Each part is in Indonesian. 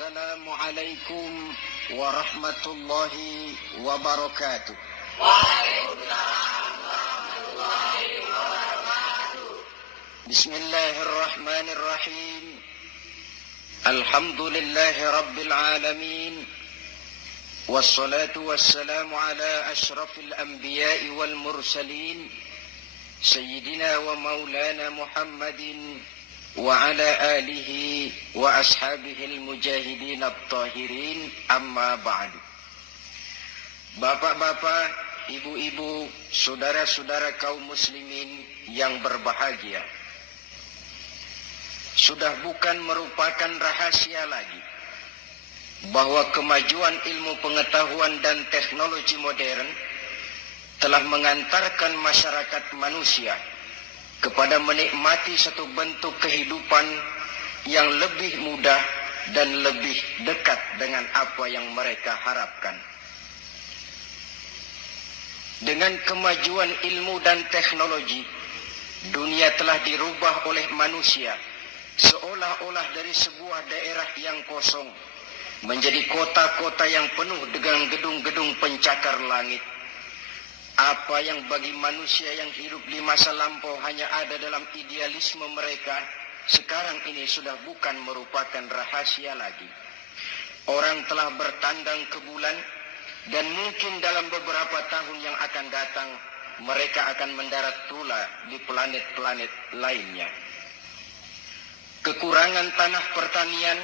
Assalamualaikum warahmatullahi wabarakatuh. Waalaikumsalam warahmatullahi wabarakatuh. Bismillahirrahmanirrahim. Alhamdulillahi rabbil alamin. Wassalatu wassalamu ala ashrafil anbiya'i wal mursalin. Sayyidina wa maulana Muhammadin wa ala alihi wa ashabihi al-mujahidin at-tahirin, amma ba'du. Bapak-bapak, ibu-ibu, saudara-saudara kaum muslimin yang berbahagia, sudah bukan merupakan rahasia lagi bahwa kemajuan ilmu pengetahuan dan teknologi modern telah mengantarkan masyarakat manusia kepada menikmati satu bentuk kehidupan yang lebih mudah dan lebih dekat dengan apa yang mereka harapkan. Dengan kemajuan ilmu dan teknologi, dunia telah dirubah oleh manusia seolah-olah dari sebuah daerah yang kosong menjadi kota-kota yang penuh dengan gedung-gedung pencakar langit. Apa yang bagi manusia yang hidup di masa lampau hanya ada dalam idealisme mereka, sekarang ini sudah bukan merupakan rahasia lagi. Orang telah bertandang ke bulan, dan mungkin dalam beberapa tahun yang akan datang, mereka akan mendarat pula di planet-planet lainnya. Kekurangan tanah pertanian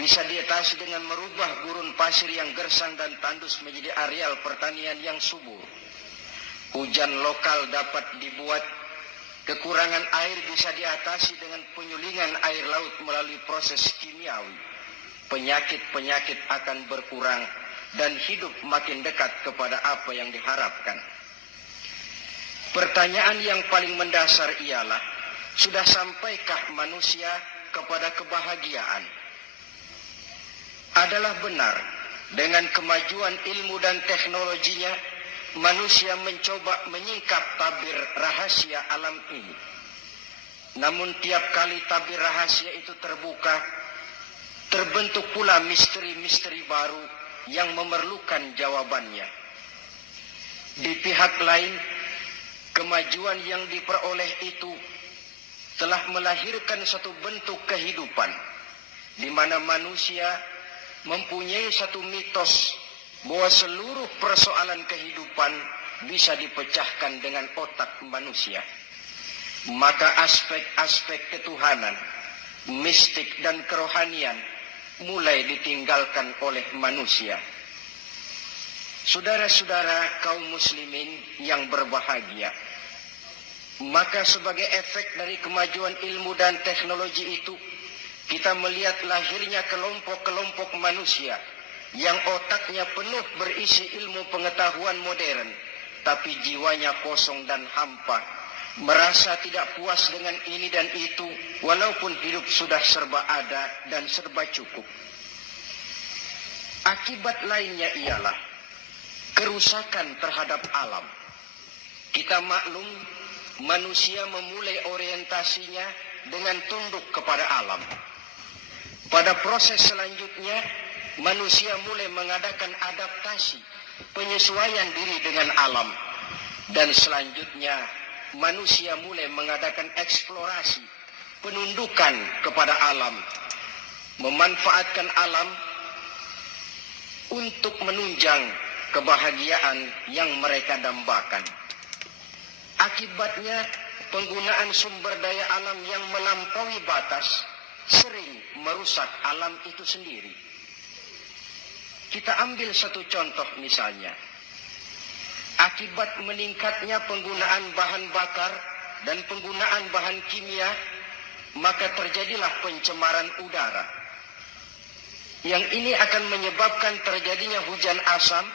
bisa diatasi dengan merubah gurun pasir yang gersang dan tandus menjadi areal pertanian yang subur. Hujan lokal dapat dibuat, kekurangan air bisa diatasi dengan penyulingan air laut melalui proses kimiawi. Penyakit-penyakit akan berkurang dan hidup makin dekat kepada apa yang diharapkan. Pertanyaan yang paling mendasar ialah, sudah sampaikah manusia kepada kebahagiaan? Adalah benar, dengan kemajuan ilmu dan teknologinya, manusia mencoba menyingkap tabir rahasia alam ini. Namun tiap kali tabir rahasia itu terbuka, terbentuk pula misteri-misteri baru yang memerlukan jawabannya. Di pihak lain, kemajuan yang diperoleh itu telah melahirkan satu bentuk kehidupan di mana manusia mempunyai satu mitos bahwa seluruh persoalan kehidupan bisa dipecahkan dengan otak manusia. Maka aspek-aspek ketuhanan, mistik dan kerohanian mulai ditinggalkan oleh manusia. Saudara-saudara kaum muslimin yang berbahagia, maka sebagai efek dari kemajuan ilmu dan teknologi itu, kita melihat lahirnya kelompok-kelompok manusia yang otaknya penuh berisi ilmu pengetahuan modern, tapi jiwanya kosong dan hampa, merasa tidak puas dengan ini dan itu, walaupun hidup sudah serba ada dan serba cukup. Akibat lainnya ialah kerusakan terhadap alam. Kita maklum, manusia memulai orientasinya dengan tunduk kepada alam. Pada proses selanjutnya, manusia mulai mengadakan adaptasi, penyesuaian diri dengan alam. Dan selanjutnya, manusia mulai mengadakan eksplorasi, penundukan kepada alam, memanfaatkan alam untuk menunjang kebahagiaan yang mereka dambakan. Akibatnya, penggunaan sumber daya alam yang melampaui batas sering merusak alam itu sendiri. Kita ambil satu contoh misalnya. Akibat meningkatnya penggunaan bahan bakar dan penggunaan bahan kimia, maka terjadilah pencemaran udara. Yang ini akan menyebabkan terjadinya hujan asam,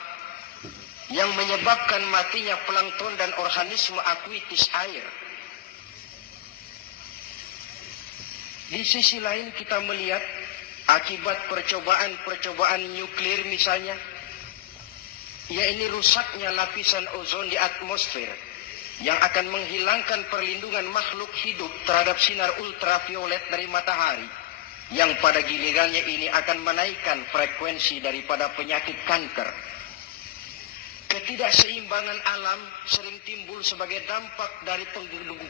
yang menyebabkan matinya plankton dan organisme akuatis air. Di sisi lain kita melihat akibat percobaan nuklir misalnya, yaitu rusaknya lapisan ozon di atmosfer yang akan menghilangkan perlindungan makhluk hidup terhadap sinar ultraviolet dari matahari, yang pada gilirannya ini akan menaikkan frekuensi daripada penyakit kanker. Ketidakseimbangan alam sering timbul sebagai dampak dari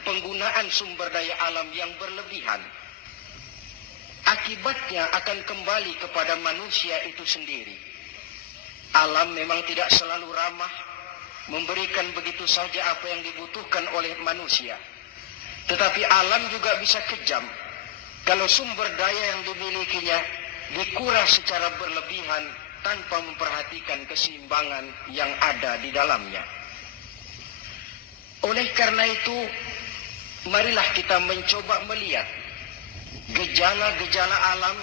penggunaan sumber daya alam yang berlebihan. Akibatnya akan kembali kepada manusia itu sendiri. Alam memang tidak selalu ramah, memberikan begitu saja apa yang dibutuhkan oleh manusia. Tetapi alam juga bisa kejam kalau sumber daya yang dimilikinya dikuras secara berlebihan tanpa memperhatikan keseimbangan yang ada di dalamnya. Oleh karena itu, marilah kita mencoba melihat gejala-gejala alam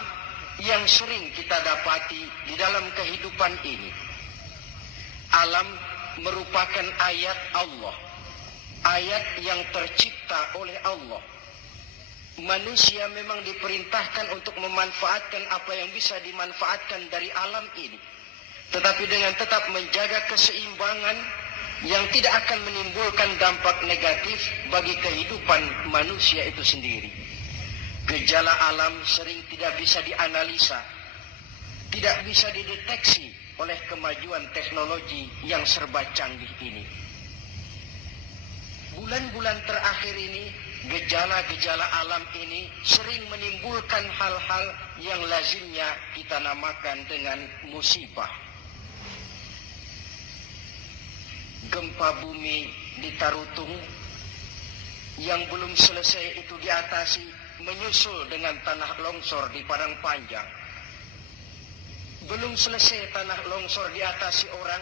yang sering kita dapati di dalam kehidupan ini. Alam merupakan ayat Allah, ayat yang tercipta oleh Allah. Manusia memang diperintahkan untuk memanfaatkan apa yang bisa dimanfaatkan dari alam ini, tetapi dengan tetap menjaga keseimbangan yang tidak akan menimbulkan dampak negatif bagi kehidupan manusia itu sendiri. Gejala alam sering tidak bisa dianalisa, tidak bisa dideteksi oleh kemajuan teknologi yang serba canggih ini. Bulan-bulan terakhir ini, gejala-gejala alam ini sering menimbulkan hal-hal yang lazimnya kita namakan dengan musibah. Gempa bumi di Tarutung yang belum selesai itu diatasi, menyusul dengan tanah longsor di Padang Panjang. Belum selesai tanah longsor diatasi orang,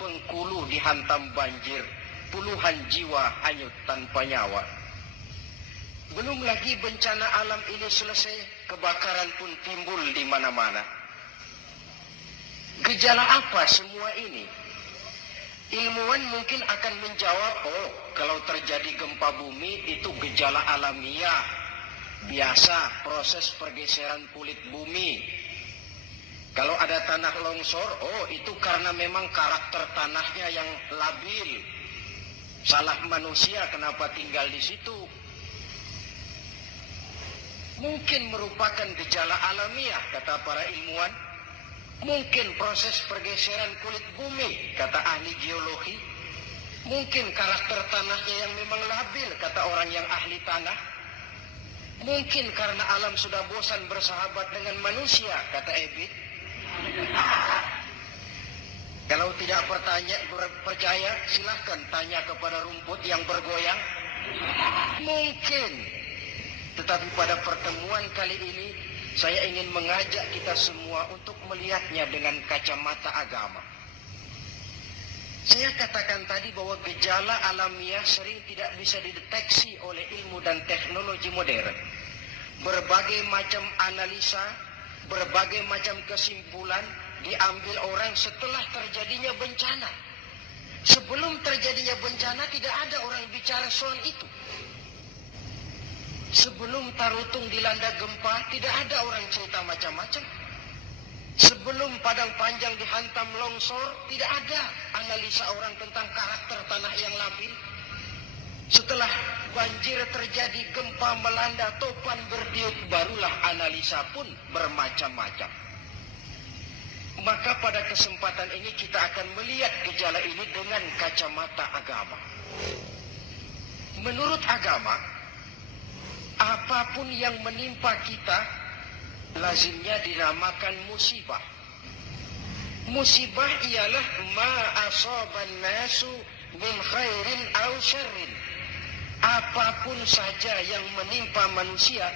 Bengkulu dihantam banjir, puluhan jiwa hanyut tanpa nyawa. Belum lagi bencana alam ini selesai, kebakaran pun timbul di mana-mana. Gejala apa semua ini? Ilmuwan mungkin akan menjawab, oh, kalau terjadi gempa bumi itu gejala alamiah, biasa proses pergeseran kulit bumi. Kalau ada tanah longsor, oh itu karena memang karakter tanahnya yang labil. Salah manusia kenapa tinggal di situ. Mungkin merupakan gejala alamiah, kata para ilmuwan. Mungkin proses pergeseran kulit bumi, kata ahli geologi. Mungkin karakter tanahnya yang memang labil, kata orang yang ahli tanah. Mungkin karena alam sudah bosan bersahabat dengan manusia, kata Ebit. Kalau tidak percaya, silahkan tanya kepada rumput yang bergoyang. Mungkin. Tetapi pada pertemuan kali ini, saya ingin mengajak kita semua untuk melihatnya dengan kacamata agama. Saya katakan tadi bahwa gejala alamiah sering tidak bisa dideteksi oleh ilmu dan teknologi modern. Berbagai macam analisa, berbagai macam kesimpulan diambil orang setelah terjadinya bencana. Sebelum terjadinya bencana tidak ada orang bicara soal itu. Sebelum Tarutung dilanda gempa tidak ada orang cerita macam-macam. Sebelum Padang Panjang dihantam longsor tidak ada analisa orang tentang karakter tanah yang labil. Setelah banjir terjadi, gempa melanda, topan bertiup, barulah analisa pun bermacam-macam. Maka pada kesempatan ini kita akan melihat gejala ini dengan kacamata agama. Menurut agama, apapun yang menimpa kita lazimnya dinamakan musibah. Musibah ialah ma asaban nasu min khairin aw syarrin. Apapun saja yang menimpa manusia,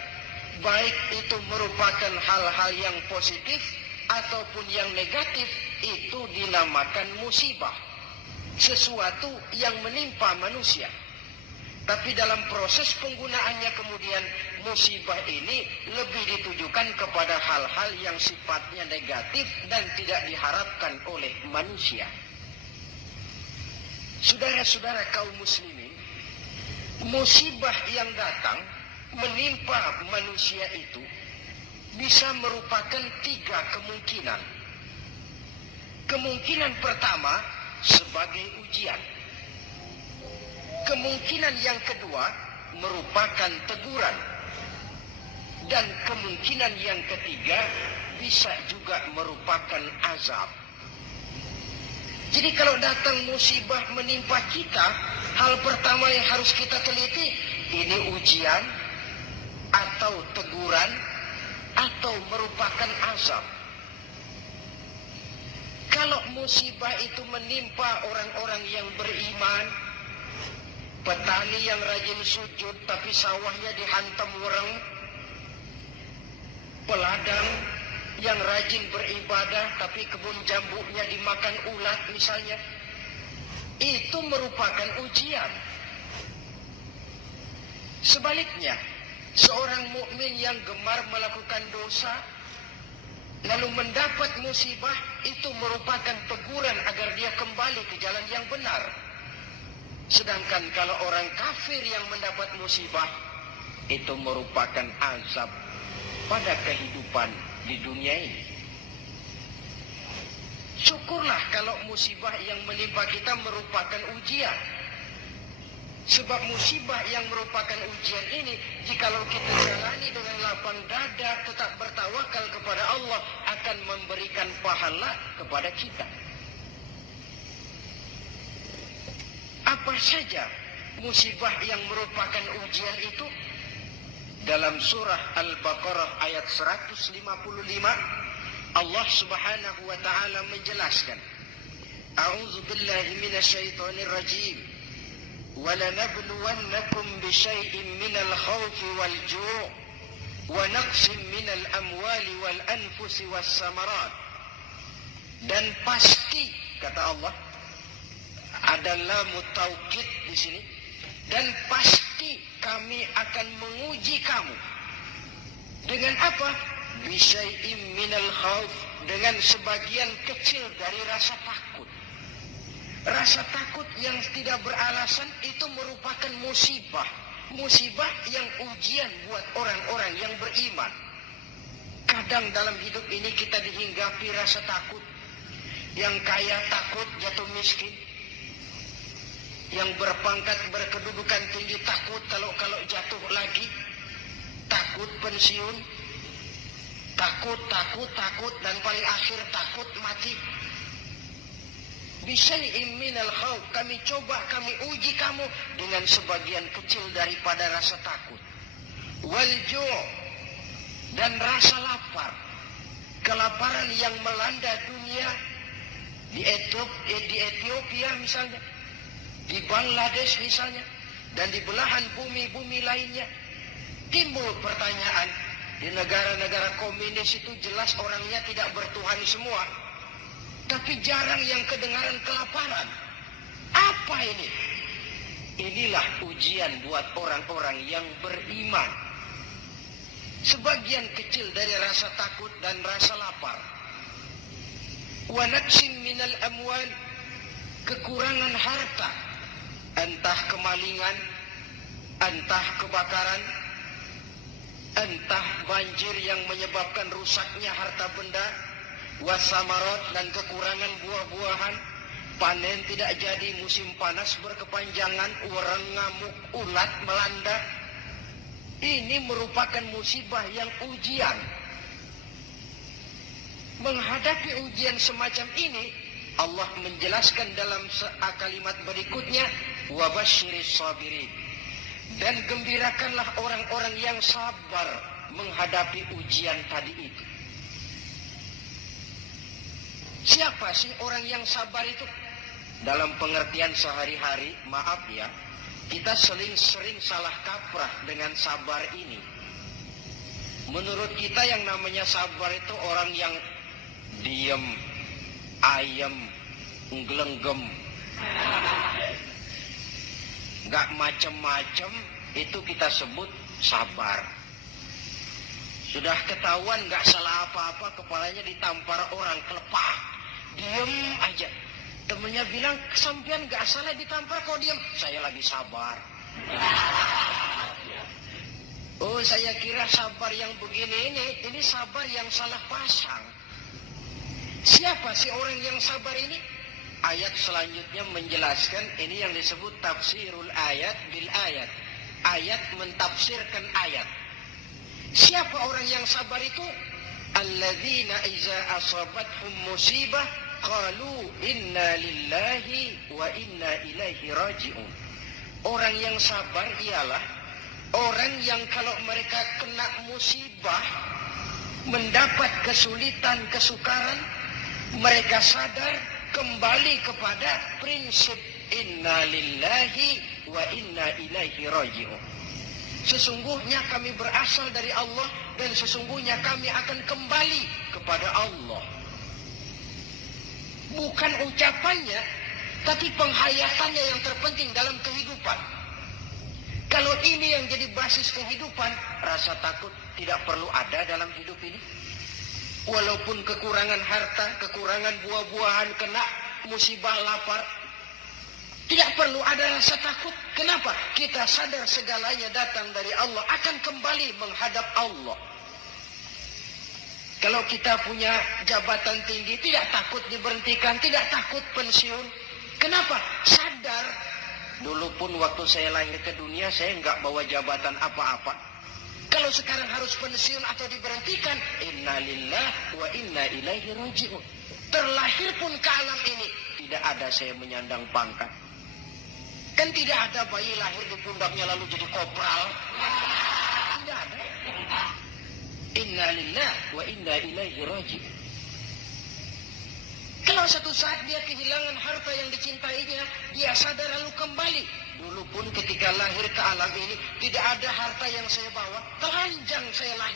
baik itu merupakan hal-hal yang positif ataupun yang negatif, itu dinamakan musibah. Sesuatu yang menimpa manusia. Tapi dalam proses penggunaannya kemudian musibah ini lebih ditujukan kepada hal-hal yang sifatnya negatif dan tidak diharapkan oleh manusia. Saudara-saudara kaum muslimin, musibah yang datang menimpa manusia itu bisa merupakan 3 kemungkinan. Kemungkinan pertama sebagai ujian. Kemungkinan yang kedua merupakan teguran. Dan kemungkinan yang ketiga bisa juga merupakan azab. Jadi kalau datang musibah menimpa kita, hal pertama yang harus kita teliti, ini ujian atau teguran atau merupakan azab. Kalau musibah itu menimpa orang-orang yang beriman, petani yang rajin sujud tapi sawahnya dihantam wereng, peladang yang rajin beribadah tapi kebun jambunya dimakan ulat misalnya, itu merupakan ujian. Sebaliknya, seorang mukmin yang gemar melakukan dosa lalu mendapat musibah, itu merupakan teguran agar dia kembali ke jalan yang benar. Sedangkan kalau orang kafir yang mendapat musibah, itu merupakan azab pada kehidupan di dunia ini. Syukurlah kalau musibah yang menimpa kita merupakan ujian. Sebab musibah yang merupakan ujian ini, jikalau kita jalani dengan lapang dada, tetap bertawakal kepada Allah, akan memberikan pahala kepada kita. Apa saja musibah yang merupakan ujian itu? Dalam surah Al-Baqarah ayat 155, Allah Subhanahu wa taala menjelaskan, A'udzu billahi minasyaitonir rajim. وَلَنَبْلُوَنَّكُمْ بِشَيْءٍ مِنَ الْخَوْفِ وَالْجُوعِ وَنَقْصٍ مِنَ الْأَمْوَالِ وَالْأَنْفُسِ وَالثَّمَرَاتِ. Dan pasti, kata Allah, ada lamu taukid di sini, dan pasti kami akan menguji kamu. Dengan apa? Bisyai'im minal khauf, dengan sebagian kecil dari rasa takut. Rasa takut yang tidak beralasan itu merupakan musibah. Musibah yang ujian buat orang-orang yang beriman. Kadang dalam hidup ini kita dihinggapi rasa takut. Yang kaya takut jatuh miskin. Yang berpangkat berkedudukan tinggi takut kalau jatuh lagi. Takut pensiun. Takut, dan paling akhir takut mati. Bisyai'im minal khauf, kami coba, kami uji kamu dengan sebagian kecil daripada rasa takut. Wal ju', dan rasa lapar. Kelaparan yang melanda dunia di Ethiopia misalnya, di Bangladesh misalnya, dan di belahan bumi-bumi lainnya. Timbul pertanyaan, di negara-negara komunis itu jelas orangnya tidak bertuhan semua. Tapi jarang yang kedengaran kelaparan. Apa ini? Inilah ujian buat orang-orang yang beriman. Sebagian kecil dari rasa takut dan rasa lapar. Wa naqsin minal amwal, kekurangan harta. Entah kemalingan, entah kebakaran, entah banjir yang menyebabkan rusaknya harta benda. Wasamarat, dan kekurangan buah-buahan, panen tidak jadi, musim panas berkepanjangan, wereng ngamuk, ulat melanda. Ini merupakan musibah yang ujian. Menghadapi ujian semacam ini, Allah menjelaskan dalam kalimat berikutnya, wabasyiris sabirin, dan gembirakanlah orang-orang yang sabar menghadapi ujian tadi itu. Siapa sih orang yang sabar itu? Dalam pengertian sehari-hari, maaf ya, kita sering salah kaprah dengan sabar ini. Menurut kita yang namanya sabar itu orang yang diem, ayem, nggelenggem, gak macem-macem, itu kita sebut sabar. Sudah ketahuan gak salah apa-apa, kepalanya ditampar orang, kelepah. Diem aja. Temennya bilang, sampean gak salah ditampar kok diem. Saya lagi sabar. Oh, saya kira sabar yang begini ini sabar yang salah pasang. Siapa sih orang yang sabar ini? Ayat selanjutnya menjelaskan, ini yang disebut tafsirul ayat bil ayat. Ayat mentafsirkan ayat. Siapa orang yang sabar itu? Alladzina iza asabathum musibah qalu inna lillahi wa inna ilaihi raji'un. Orang yang sabar ialah orang yang kalau mereka kena musibah, mendapat kesulitan, kesukaran, mereka sadar kembali kepada prinsip inna lillahi wa inna ilaihi raji'un. Sesungguhnya kami berasal dari Allah dan sesungguhnya kami akan kembali kepada Allah. Bukan ucapannya, tapi penghayatannya yang terpenting dalam kehidupan. Kalau ini yang jadi basis kehidupan, rasa takut tidak perlu ada dalam hidup ini. Walaupun kekurangan harta, kekurangan buah-buahan, kena musibah lapar, tidak perlu ada rasa takut. Kenapa? Kita sadar segalanya datang dari Allah, akan kembali menghadap Allah. Kalau kita punya jabatan tinggi, tidak takut diberhentikan, tidak takut pensiun. Kenapa? Sadar. Dulu pun waktu saya lahir ke dunia, saya enggak bawa jabatan apa-apa. Kalau sekarang harus pensiun atau diberhentikan, inna lillahi wa inna ilaihi raji'un. Terlahir pun ke alam ini, tidak ada saya menyandang pangkat. Kan tidak ada bayi lahir di pundaknya lalu jadi kopral. Tidak ada. Inna lillahi wa inna ilaihi raji'un. Kalau satu saat dia kehilangan harta yang dicintainya, dia sadar lalu kembali. Dulu pun ketika lahir ke alam ini, tidak ada harta yang saya bawa. Telanjang saya lahir.